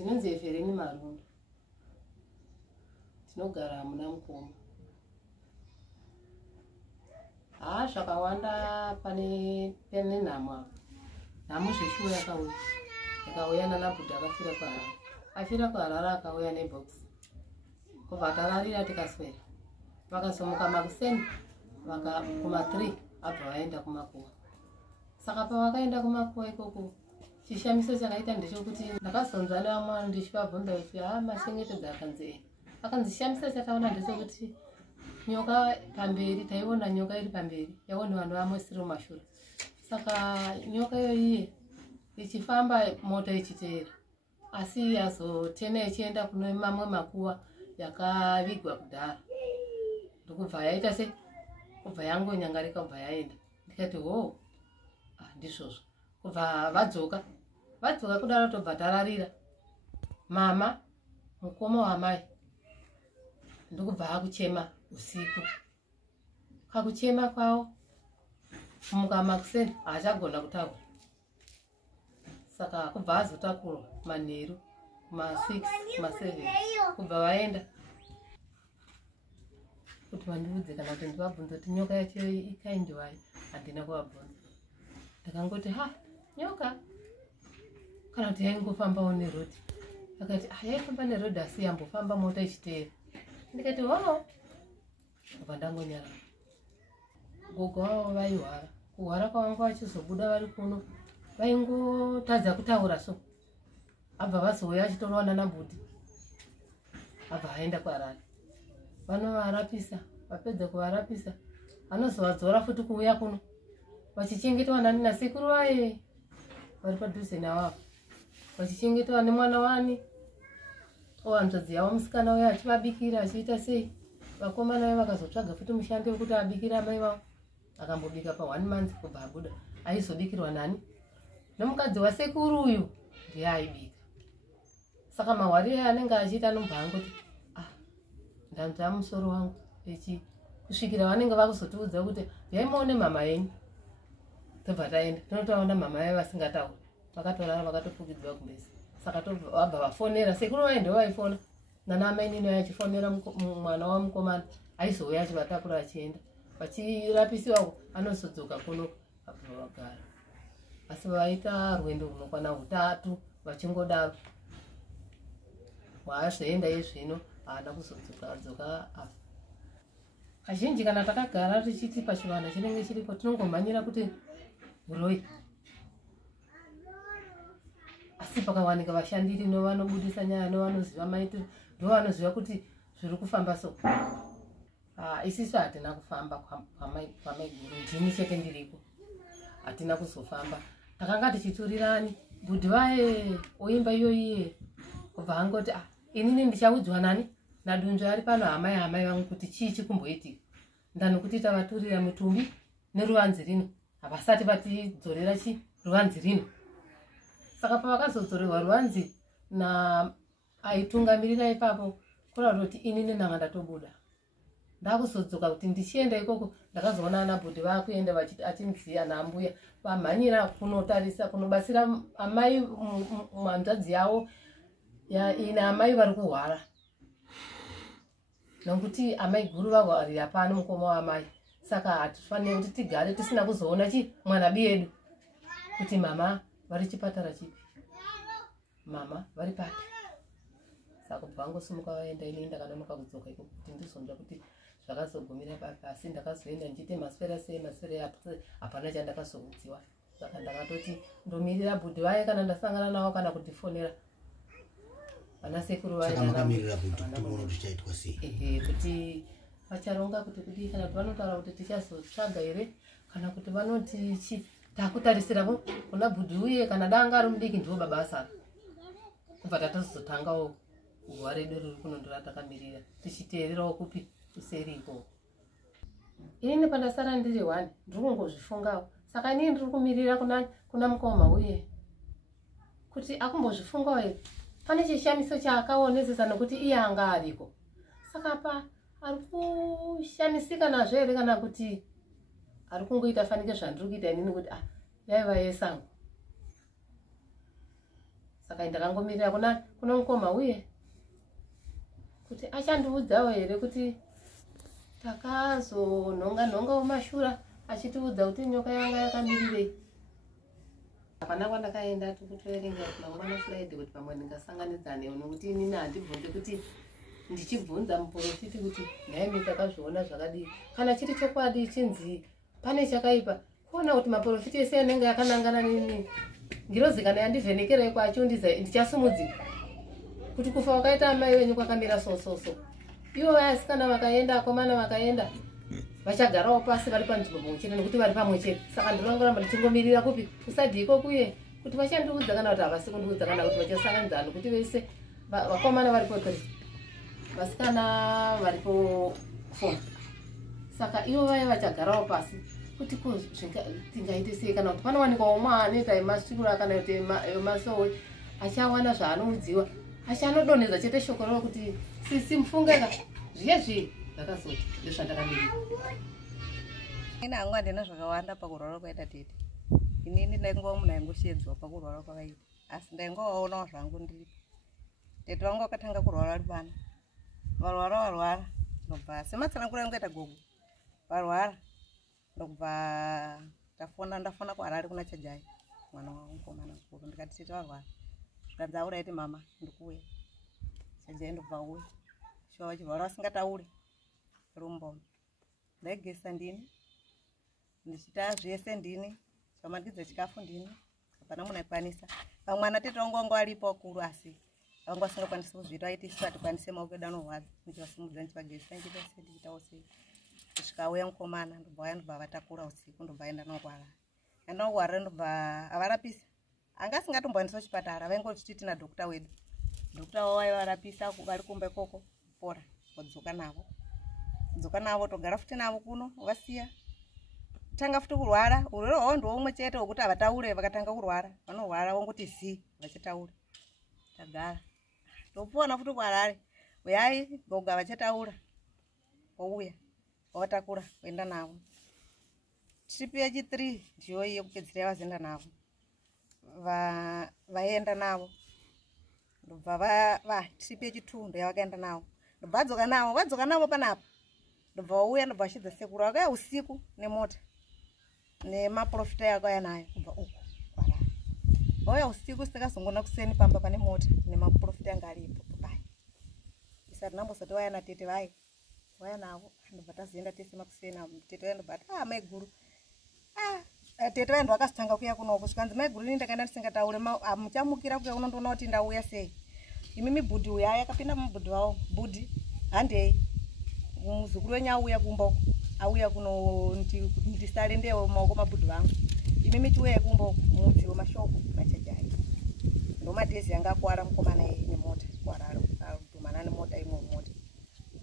Ndinonzi Efereni Marunda. Tinogara muna Mukoma. Zvakawanda pane nhamo. Nhamo zveshuwo yakauya. Yakauya naNabhudha akafira kwaHarare. Afira kwaHarare akauya nebhokisi. Kubva tararira tikaswera. Vakazomuka makuseni kuma 3 abva vaenda kumakuwa. Saka pavakaenda kumakuwa ikoko chishamiso chakaita ndechekuti ndakazonzwa nevamwe vanhu ndichivabvunza kuti machengetedza akanzi shamisa chataona ndechekuti nyoka pamberi, taiona nyoka iri pamberi yaone vanhu vamwesiri mumashure. Saka nyoka iyoyi ichifamba mota ichiteera, asi yazotena ichienda kune mamwe makuwa yakavigwa kudhara. Ndokubva yaita se kubva yangonyangarika kubva yaenda. Ndikati ndizvozvo. Kubva vadzoka kudaro tobva tararira. Mama mukoma wamai ndokubva akuchema usiku. Kakuchema kwawo kumuka makuseni haachagona kutaura. Saka kubva azotakurwa manheru ma6 ma7 kubva vaenda kuti vandiudze kana kuti ndivabvunze kuti nyoka yacho ikaindiwai. Handina kuvabvunza. Ndakangoti nyoka kana kuti yaingofambawo nerodhi. Akati yaifamba nerodhi asi yambofamba mota ichiteera. Ndikati kubva ndangonyarara. Gogo wavo vaihwara. Kuhwara kwavanga vachizobuda vari kuno vaingotadza kutaura so. Abva vazouya achitorwa naNabhudha. Abva vaenda kwaHarare. Vanovarapisa. Vapedza kuvarapisa vanozovadzora futi kuuya kuno vachichengetwa nani nasekuru vaye vari padhuze navavo, vachichengetwa nemwana wani hanzvadzi yavo musikana uye achivabikira achiita sei. Vakomana vaye vakazotsvaga futi mushando wekuti abikira amai vavo. Akambobika pa1 month kubva abuda. Aizobikirwa nani? Nomukadzi wasekuru uyu ndiye aibika. Saka mahwarire anenge achiita anobva angoti ndanzva musoro wangu kusvikira vanenge vakuzotiudza kuti yaimuone mama yenyu. Tobva taenda tinotoona mama vaye vasingatauri. Vakatorara vakatofukidzwa kumbezi. Saka vabva vafonera. Sekuru vaye ndivo vaifona. Nanamai nini achifonera mwana wamukomana. Aizouya achivatakura achienda. Vachirapisiwa anozodzoka kuno abva vagara. Asi vaita rwendo runokwana 3 vachingodaro. Waazvoenda izvino haana kuzodzoka afa. Kazhinji kana takagara tichiti pachivana chinenge chiripo tinongomhanyira kuti uroi. Asi pakawanika vashandiri nevanobudisa nyaya nevanoziva maitiro ndovanoziva kuti zviri kufamba so. Isisu hatina kufamba kwamaiguru. Ndini chete ndiriko. Hatina kuzofamba. Takanga tichiturirani. Bhudhi vaye oimba iyoyi kubva angoti inini ndichaudzwa nani nadunzvo ari pano hamai vangu kuti chii chikumboitika. Ndanokuti tavaturira mutumbi neruvanzi rino. Havasati vatidzorera ruvanzi rino. Saka pavakazodzorerwa ruvanzi aitungamirira ipapo kurauta kuti inini ndanga ndatobuda. Ndakuzodzoka kuti ndichienda ikoko ndakazoona naBhudhi vakuenda vachimziya naambuya vamhanyira kunotarisa kunobatsira amai hanzvadzi yavo ina amai vari kuhwara. Nokuti amai guru vahwarira pano mukoma wamai. Saka hatifaniri kuti tigare tisina kuzoona mwana biyedu kuti mama vari chipatara chipi, mama vari pati. Saka kubva vangosimuka vaenda. Ini ndakanonoka kudzoka ikoko kuti ndizonzwa kuti zvakazogumira papi. Asi ndakazoenda ndichite maswera sei hapana chandakazoudziwa. Saka ndakatoti ndomirira Bhudhi vaye kana ndasangana navo kana kutifonera. Vana sekuru vaye vakamirira Bhudhi tinoona kuti chaitwa sei. Kuti vacharonga kuti kudii kana kuti vanotaura kuti tichazotsvaga here kana kuti vanoti takutarisira kuna Bhudhi uye kana danga ari mudiki ndivo baba asara. Kubva tatozotangawo guva redu riri kunondora takamirira tichiteererawo kupi kuseri ikoko. Inini pandasara ndiri 1 ndiri kungozvifungawo. Saka inini ndiri kumirira kuna mukoma uye kuti akumbozvifungawo here. Pane chishamiso chaakaonesesa nokuti iye anga ariko. Saka ari kushamisika nazvo here kana kuti ari kungoita fanike zvandiri kuita inini kuti yaiva yesango. saka ndakangomirira kuna mukoma uye kuti achandiudzawo here kuti takazonhonga mumashura achitiudza kuti nyoka yanga yakamirirei. Hapana kwandakaenda tikutoerenga mangwana Friday kuti pamwe ndingasanganidzane nokuti inini handibvunze kuti ndichibvunza muprofiti kuti nhaimi takazviona zvakadii. Kana chiri chokwadi chinzi pane chakaipa kuona kuti maprofiti ese anenge akanangana nini ngirozi kana yandivhenekerai kwaachiondiza ndichasumudzika kuti kufa wakaita amai wenyu kwakamira sososo. Ivo vasikana vakaenda akomana vakaenda vachagarawo pasi vari panzvimbo pamwechete nekuti vari pamwechete. Saka ndinongoramba ndichingomirira kupi kusadhi ikokuye kuti vachandiudza kana kuti havasi kundiudza kana kuti vachasanganidzana kuti vese vakomana varipo 3 vasikana varipo 4. Saka ivo vaya vachagarawo pasi kuti tingaite sei kana kuti panowanikwa umwe anoita emasura kana kuti emasowe achawana zvaanoudziwa achanodonhedza chete shoko ravo kuti sisi mufungeka zviye zvakazoti ndezvandakamirira. Ina hangu handina zvakawanda pakurwara kwaita tete. Inini ndaingowa munhu aingoshedzwa pakurwara kwakaita, asi ndaingovaonawo zvangu ndiripo. Tete vangu vakatanga kurwara ari pano, varwara ndobva sematsanangura angu aita gogo, varwara ndobva ndafona kuHarare kuna Chajai, mwana wamukomana mukuru. Ndikati tete varwara, zvikanzi auraiti mama ndikuuya. Chajai ndobva uya, shuwa vachirwara vasingatauri rumbo. Ndaigesa ndini ndichita zvese ndini, zvamandidza chikafu ndini, hapana munhu aikwanisa. Vamwana tete vangu vanga varipo vakuru asi vanga vasingakwanisi kuzviita, vaiti isu hatikwanise maoko edu anorwadza. Ndichivasimudza ndichivagesa ndichiita sei ndichitawo sei. Kusvika mukomana ndobva vatakura usiku ndobva aenda navo kuHarare. Aenda navo kuHarare ndobva avarapisa. Anga asingatomboendeswa kuchipatara, vaingoti tina dhokta wedu. Dhokta wavo vaivarapisa vari kumba ikoko kupora, vodzoka navo togara futi navo kuno vasiya. Tanga futi kurwara, urwere hwavo ndiwo umwe chete hwekuti havataure vakatanga kurwara. Vanorwara vongoti zii vachitaura. Tagara. Topona futi kuHarare. Uyai goga vachataura. Wouya. Wavatakura kuenda navo. Trip yechi3 ndiyo yekupedzisira vazoenda navo. Vaenda navo. Ndobva trip yechi2 ndiyo vakaenda navo. Ndobva vadzoka navo panapa. Ndobva wauya ndobva vachidza sekuru vakauya usiku nemota. Nemaprofita yakauya nayo kubva uko kuHarare. Vauya usiku sikazongona kuseni pamba pane mota nemaprofita anga aripo pai. Isati nambosati vaya natete vai. Vaya navo ndobva tazoenda tese makusena. Tete vai ndobva mai guru. Tete vai ndo vakazotanga kuuya kunoko. Zvikanzi mai guru ini ndakaenda ndisingataure muchamukira kuuya kuno ndoona kuti ndauya sei. Imimi bhudhi uya yakapinda mubhudhi wavo. Bhudhi handei. Muzukuru wenyu auya kumba uko. Auya kuno ndisare ndewo maoko mabhudhi vangu. Imimi chiuya kumba uko mudzi wemashoko naChajai. Ndomadhezi yanga akuwara mukomana nemota kuHarare. Adhumana nemota imwe mota.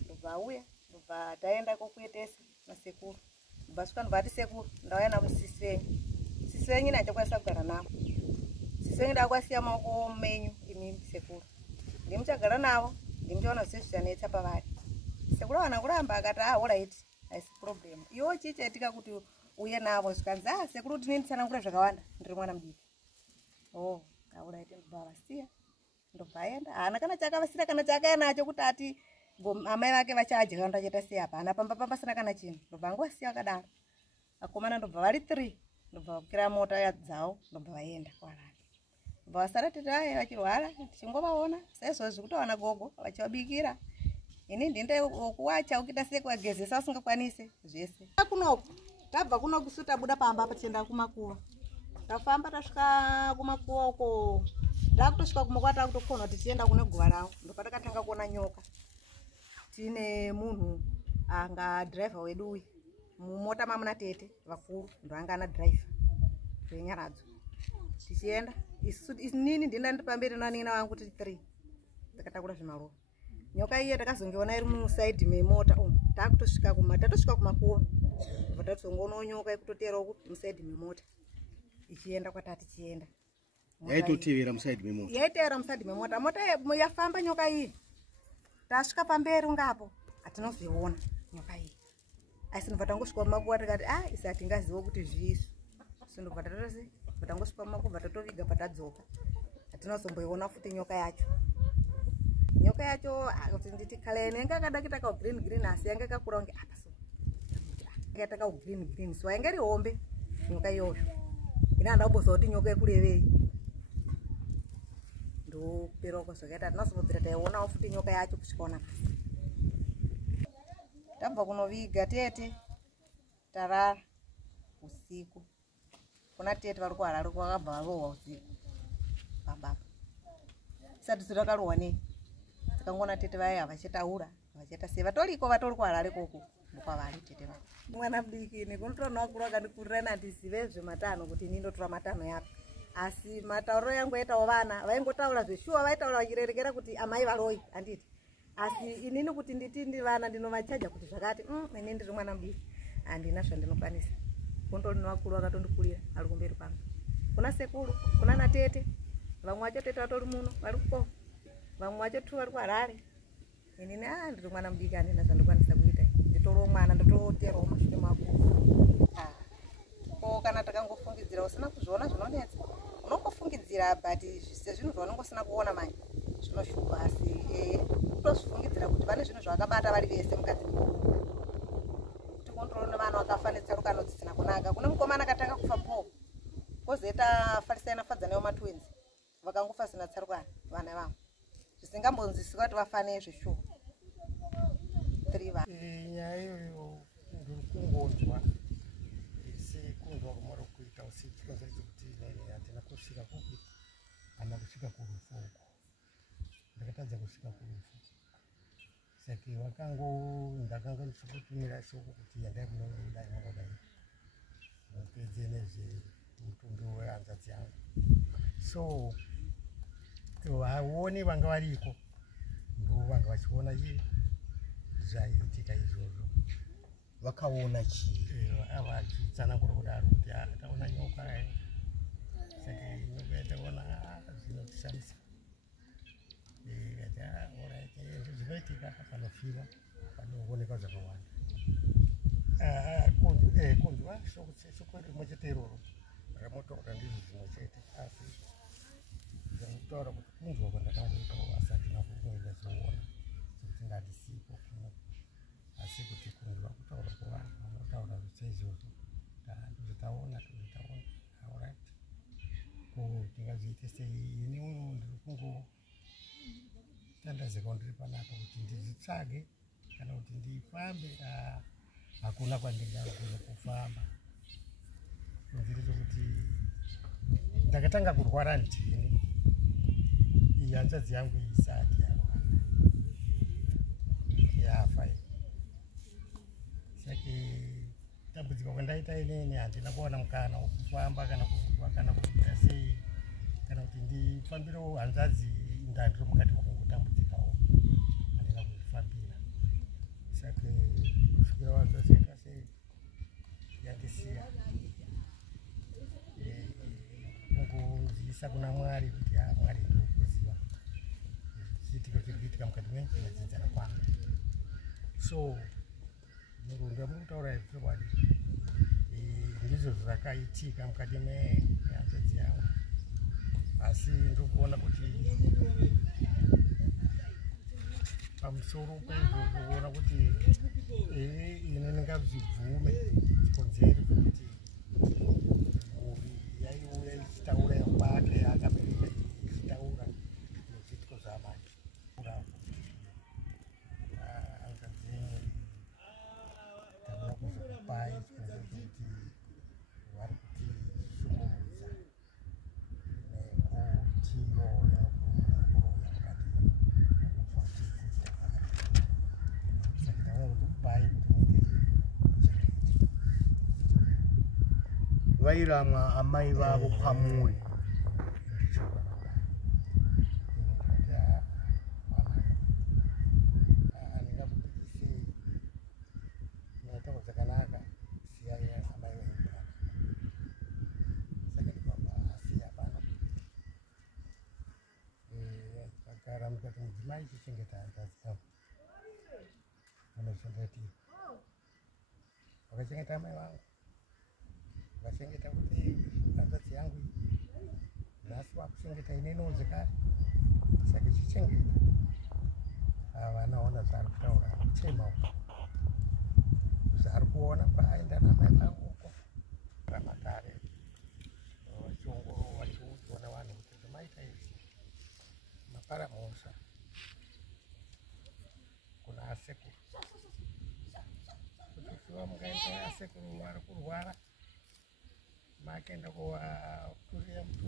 Ndobva auya ndobva taenda kokuye tese nasekuru. Ndobva svika ndobva ati sekuru ndauya namusisi wenyu. Sisi wenyu ndachakwanisa kugara navo. Sisi wenyu ndakwasiya maoko menyu imimi sekuru. Ndimuchagara navo ndimuchaona zvese zvichanetsa pavari. Sekuru wana kuramba akati alright haisi problem. Iwo chichaitika kuti uye navo zvikanzi sekuru tine nditsanangura zvakawanda ndiri mwana mudiki. Alright ndobva vasiya. Ndobva aenda. Hana kana chakavasira kana chakaya nacho kuti ati amai vake vachadya ndachaita sei hapana pamba pasina kana chinhu. Ndobva angosiya akadaro. Akomana ndobva vari 3 ndobva vakwira mota dzavo ndobva vaenda kuHarare. Ndobva vasara tete vai vachirwara tichingovaona saizvozvi kutowana gogo vachivabikira. Ini ndinde wokuwacha ukita sekuvagezesa usingakwanise zvese. Kunoko tabva kuno kusu tabuda pamba patienda kumakuva. Tafamba tasvika kumakuva uko. Ndakutosvika kumakuva takutokona kuti tienda kune guva ravo. Ndopatakatanga kuona nyoka. Tine munhu anga driver wedu uyu. Mumota mamuna tete vakuru ndo anga ana driver. Zvenyaradzo. Tichienda nini ndinda ndipamberi nanina vangu tiri 3. Takatakura zvimarova. Nyoka iye takazongiona iri muside memota takutosvika kumakuva. Vatatongona nyoka ikutotera uku muside memota. Ichienda kwatati chienda. Yaitotevera muside memota. Yaitevera muside memota. Mota yafamba nyoka iyi. Tasvika pamberi ngapo atinoziona nyoka iyi. Asi ndobva tangosvika kumakuva tikati isi hatingaziva kuti zviisu. So ndobva tatose vatangosvika kumakuva tatoviga patadzoka. Hatinazomboiona futi nyoka yacho. Nyoka yacho kuti nditi kale nenga kadakita ka green asi yanga kakura unge apa so. Ngata ka green so yanga ri hombe nyoka yoyo. Ina ndabozwa kuti nyoka ekurevei. Ndo pero kozoketa tinazobvira taiona futi nyoka yacho kusvikona. Tabva kunoviga tete tarara usiku. Kuna tete vari kuharare kwakabva varohwa usiku. Baba. Sati takarohwa nei? Takangona tete vaya vachitaura, vachita seva toriko vatori kuharare koko. Ndokwavari tete vaya. Mwana mudiki nekunotora wakura kandikurira nandizive zvematano kuti nindotora matano yapi. Asi matauro yangu yaitawo vana vaingotaura zveshuwa vaitaura vachirerekera kuti amai varoi handiti. Asi inini kuti nditi ndi vana ndinovachaja kuti zvakati ini ndiri mwana mudiki handina zvandinokwanisa. Kundori wakuru akatondikurira ari kumberi kwangu. Kuna sekuru, kuna natete, vamwe vacho tete vatori muno vari kuko. Vamwe vacho tu vari kuharare. Inini ndiri mwana mudiki handina zvandikwanisa kuita. Nditoro mwana ndototerawo mushure makuru. Ko kana takangofungidzira usina kuzviona zvinonetsa. Unongofungidzira but sezvinhu zvaunongosina kuona manje. Zvinoshupa asi kutozvifungidzira kuti vane zvinhu zvakabata vari vese mukati moko. Kontrolona vana vakafanira rukano dzisina kunaka. Kune mukomana akatanga kufa po. Kozoita Farisana fadza nayo matwins. Vakangofa sina tsarukana vana vavo. Zvisingambonzwisika kuti vafane zvishuwa. 3 va. Nyaya iyoyo ndirikungonzwa. Kunzwa kumara kuita usiku chikaza kuti hatina kusvika kupi. Hana kusvika kurufu uko. Ndakatadza kusvika kurufu. Saka ndakanga ndichikutumira shoko kuti yandai kunoda inodai. Mupedze nezvemutumbi wehanzvadzi yangu. So vaoni vanga variko ndo vanga vachiona zvaiitika izvozvo. Vakaona chii? Vachitsanangura kudaro kuti taona nyoka. Saka nyoka yataona zvinotishamisa. Zvinoitika panofiwa panooneka zvakawanda. Kunzwa shoko rimwe chete iroro ramotaura ndizvo zvimwe chete asi zvakutaura kuti kunzwa kwandakanoitawo asati nakuenda zoona sekuti ndandisipo kumwe asi kuti kunzwa kutaura kwavanhu vanotaura zvichaizvozvo ndozvitaona alright. Ko tingazviite sei? Ini uno ndiri kungo tandazeka ndiri panapa kuti ndizvitsvage kana kuti ndifambe. Hakuna kwandingagona kufamba. Ndiri kuti ndakatanga kurwara ndini. Iyi hanzvadzi yangu isati yarwara. Yafa. Saka dambudziko kwandaita inini handina kuona mukana wokufamba kana kufa kana kuita sei kana kuti ndifambirewo hanzvadzi ndandiri mukati mokungotambudzikawo handina kuzvifambira. Saka kusvikira wazvazoita sei yandisiya kungoziisa kuna Mwari kuti Mwari ndokuziva zviitiko zviri kuitika mukati medzenzana kwangu. So murunda muri kutaura chokwadi ndizvo zvakaitika mukati mehanzvadzi yangu. Asi ndiri kuona kuti pamusoro peizvozvo kuona kuti ini ndingazvibvume chikonzero chokuti mhuri yaiuya ichitaura kwake akabereka ichitaura nezviitiko zvamanje. Hanzvadzi yenyu tamuda kuzokupai chikonzero chokuti vari kutishungurudza nekutiyo vairamwa amai vavo pamuri. Mukati mudzimai chichengeta hanzvadzi yavo vanozvongeti vakachengeta amai vangu vakachengeta kuti hanzvadzi yangu nhasi vakuchengeta inenonzi kare saka chichengeta vanaona zvaari kutaura kuchema zvaari kuona paaenda namai vanguko ramatare vachiongorova vachiudzwa navanhu kuti zvamaita izvi mapara mhosva kuna asekuru kuti siva mungaenda asekuru vari kurwara maakaenda kuvaturira mutombo